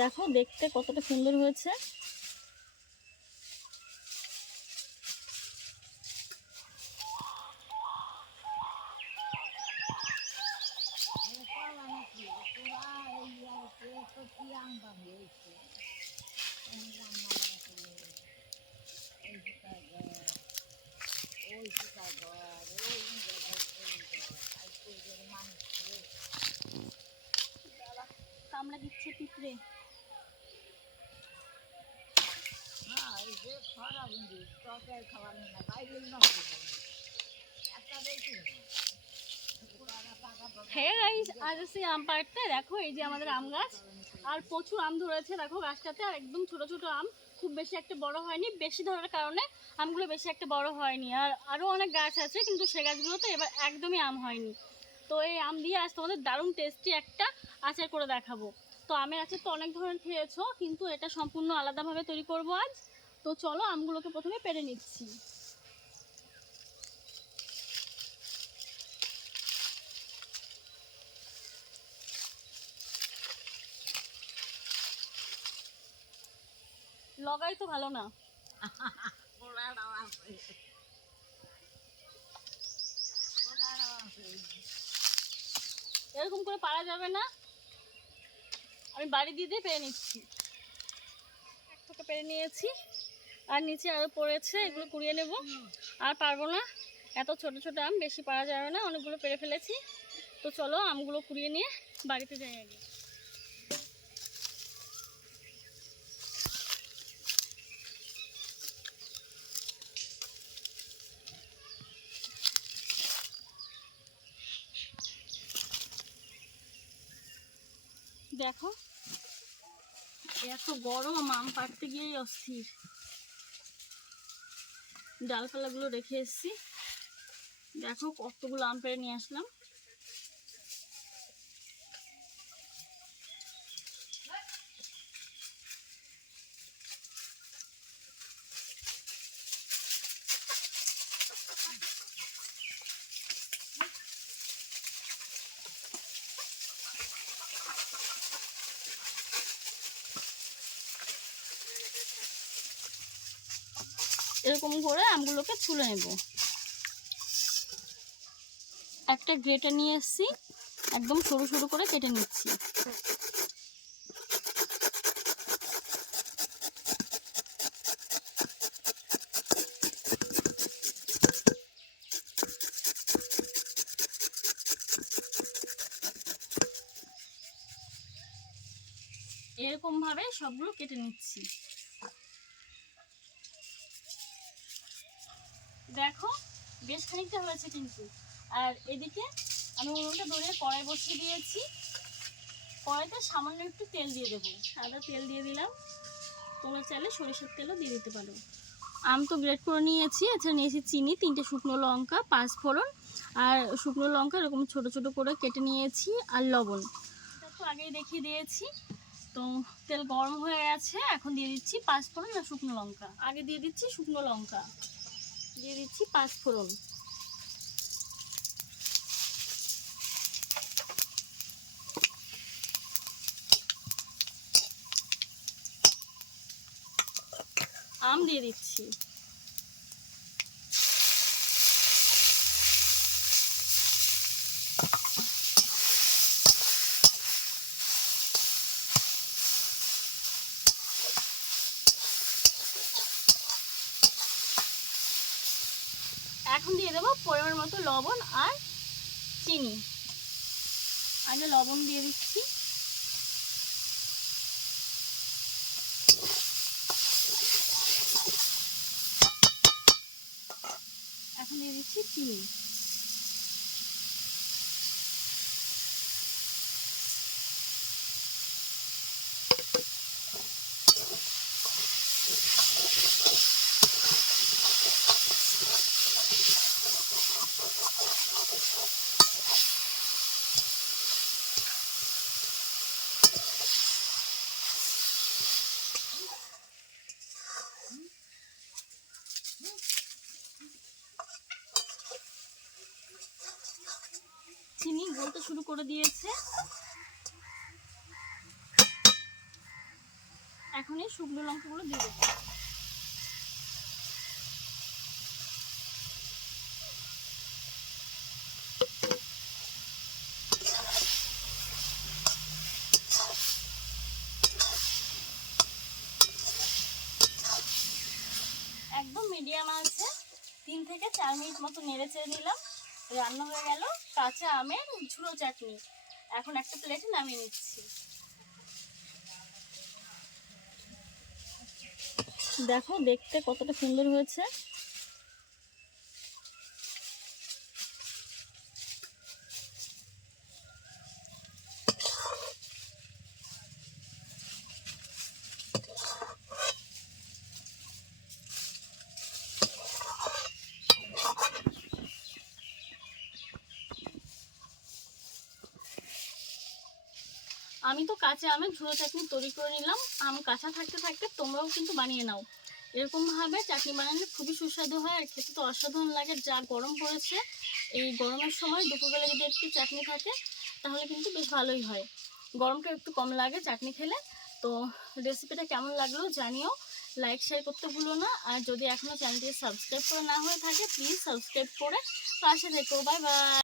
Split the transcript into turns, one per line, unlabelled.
দেখো দেখতে কতটা সুন্দর হয়েছে। কামড়া দিচ্ছে পিঁপড়ে। হ্যাঁ আম পাড়তে দেখো, এই যে আমাদের আম গাছ। আর প্রচুর আম ধরেছে। দেখো গাছটাতে একদম আম। খুব বেশি একটা হয়নি। বেশি ধরার কারণে আমগুলো বেশি একটা বড় হয়নি। আর আরও অনেক গাছ আছে, কিন্তু সে গাছগুলোতে এবার একদমই আম হয়নি। তো এই আম দিয়ে আজ তোমাদের দারুণ টেস্টি একটা আচার করে দেখাবো। তো আমের আচার তো অনেক ধরনের খেয়েছো, কিন্তু এটা সম্পূর্ণ আলাদাভাবে তৈরি করব আজ। তো চলো আমগুলোকে প্রথমে পেরে নিচ্ছি। লগাই তো ভালো না। এরকম করে পারা যাবে না। আমি বাড়ি দিয়ে দিয়ে পেরে নিচ্ছি। এক পেরে নিয়েছি। আর নিচে আরও পড়েছে, এগুলো কুড়িয়ে নেব। আর পারব না। এত ছোট ছোট আম, বেশি পারা যাবে না। অনেকগুলো পেরে ফেলেছি। তো চলো, আমগুলো কুড়িয়ে নিয়ে বাড়িতে যাই আগে। দেখো, এত গরম, আম পাড়তে গিয়েই অস্থির। ডালপালাগুলো রেখে এসেছি। দেখো কতগুলো আম পেড়ে নিয়ে আসলাম। এরকম করে আমগুলোকে ছুলে নেব। একটা গ্রেটার নিয়ে এসেছি, একদম সরু সরু করে কেটে নিচ্ছি। এরকম ভাবে সবগুলো কেটে নিচ্ছি। দেখো, বেশ খানিকটা হয়েছে কিন্তু। আর এদিকে আমি উনুনটা ধরে কড়াই বসিয়ে দিয়েছি। কড়াইতে সামান্য একটু তেল দিয়ে দেবো। সাদা তেল দিয়ে দিলাম। তোমরা চাইলে সরিষার তেলও দিয়ে দিতে পারো। আম তো গ্রেট করে নিয়েছি। এছাড়া নিয়েছি চিনি, তিনটে শুকনো লঙ্কা, পাঁচ ফোড়ন। আর শুকনো লঙ্কা এরকম ছোট ছোট করে কেটে নিয়েছি আর লবণ। তো আগেই দেখিয়ে দিয়েছি। তো তেল গরম হয়ে গেছে। এখন দিয়ে দিচ্ছি পাঁচ ফোড়ন আর শুকনো লঙ্কা। আগে দিয়ে দিচ্ছি শুকনো লঙ্কা। দিয়ে দিচ্ছি পাঁচ ফোড়ন। আম দিয়ে দিচ্ছি। এখন দিয়ে দেবো পরিমাণ মতো লবণ আর চিনি। আগে লবণ দিয়ে দিচ্ছি। এখন দিয়ে দিচ্ছি চিনি। গলতে শুরু করে দিয়েছে। এখন এই শুকনো লঙ্কাগুলো দিয়ে দেবো। একদম মিডিয়াম আছে। তিন থেকে চার মিনিট মতো নেড়ে চেড়ে নিলাম। রান্না হয়ে গেল কাঁচা আমের ঝুড়ো চাটনি। এখন একটা প্লেটে নামিয়ে নিচ্ছি। দেখো, দেখতে কতটা সুন্দর হয়েছে। আমি তো কাঁচা আমের ঝুড়ো চাটনি তৈরি করে নিলাম। আম কাঁচা থাকতে থাকতে তোমরাও কিন্তু বানিয়ে নাও। এরকমভাবে চাটনি বানালে খুবই সুস্বাদু হয় আর খেতে তো অসাধারণ লাগে। যা গরম পড়েছে, এই গরমের সময় দুপুরবেলা যদি একটু চাটনি থাকে, তাহলে কিন্তু বেশ ভালোই হয়। গরমটা একটু কম লাগে চাটনি খেলে। তো রেসিপিটা কেমন লাগল জানিও। লাইক শেয়ার করতে ভুলো না। আর যদি এখনও চ্যানেলটি সাবস্ক্রাইব করে না হয়ে থাকে প্লিজ সাবস্ক্রাইব করে পাশে থেকো। Bye bye